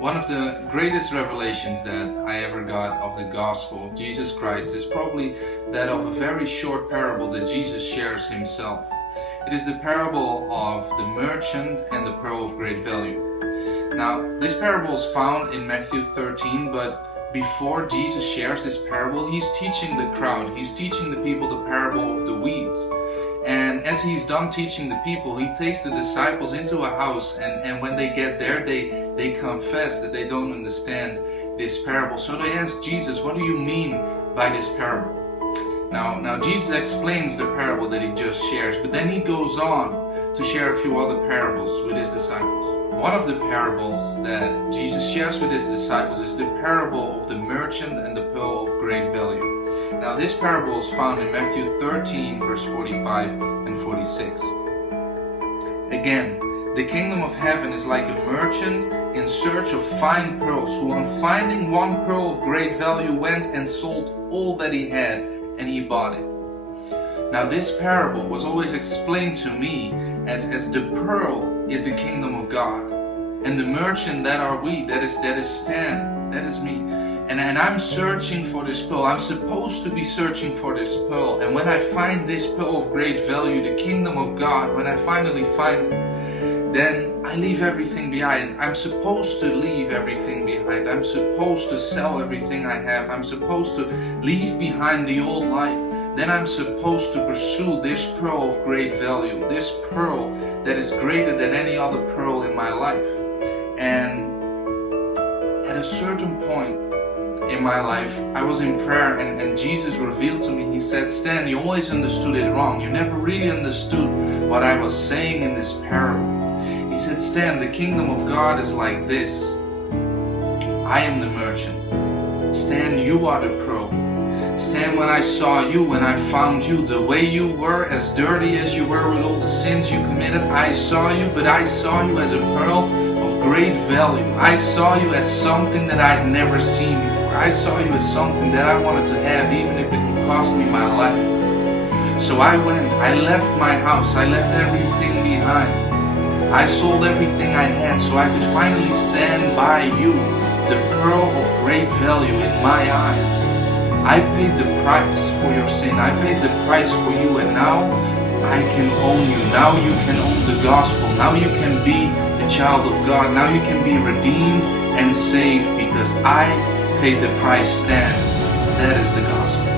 One of the greatest revelations that I ever got of the gospel of Jesus Christ is probably that of a very short parable that Jesus shares himself. It is the parable of the merchant and the pearl of great value. Now, this parable is found in Matthew 13, but before Jesus shares this parable, he's teaching the crowd, he's teaching the people the parable of the weeds. And as he's done teaching the people, he takes the disciples into a house, and when they get there, they confess that they don't understand this parable. So they ask Jesus, what do you mean by this parable? Now Jesus explains the parable that he just shares, but then he goes on to share a few other parables with his disciples. One of the parables that Jesus shares with his disciples is the parable of the merchant and the pearl of great value. Now this parable is found in Matthew 13 verse 45 and 46. Again, the kingdom of heaven is like a merchant in search of fine pearls, who on finding one pearl of great value went and sold all that he had, and he bought it. Now this parable was always explained to me as the pearl is the kingdom of God, and the merchant, that are we, that is Stan, that is me. And I'm searching for this pearl. I'm supposed to be searching for this pearl. And when I find this pearl of great value, the kingdom of God, when I finally find it, then I leave everything behind. I'm supposed to leave everything behind. I'm supposed to sell everything I have. I'm supposed to leave behind the old life. Then I'm supposed to pursue this pearl of great value, this pearl that is greater than any other pearl in my life. And at a certain point in my life, I was in prayer, and Jesus revealed to me, he said, Stan, you always understood it wrong. You never really understood what I was saying in this parable. He said, Stan, the kingdom of God is like this. I am the merchant. Stan, you are the pearl. Stan, when I saw you, when I found you, the way you were, as dirty as you were with all the sins you committed, I saw you, but I saw you as a pearl of great value. I saw you as something that I'd never seen before. I saw you as something that I wanted to have, even if it would cost me my life. So I went, I left my house, I left everything behind. I sold everything I had so I could finally stand by you, the pearl of great value in my eyes. I paid the price for your sin, I paid the price for you, and now I can own you. Now you can own the gospel. Now you can be a child of God. Now you can be redeemed and saved because I paid the price. Stand. That is the gospel.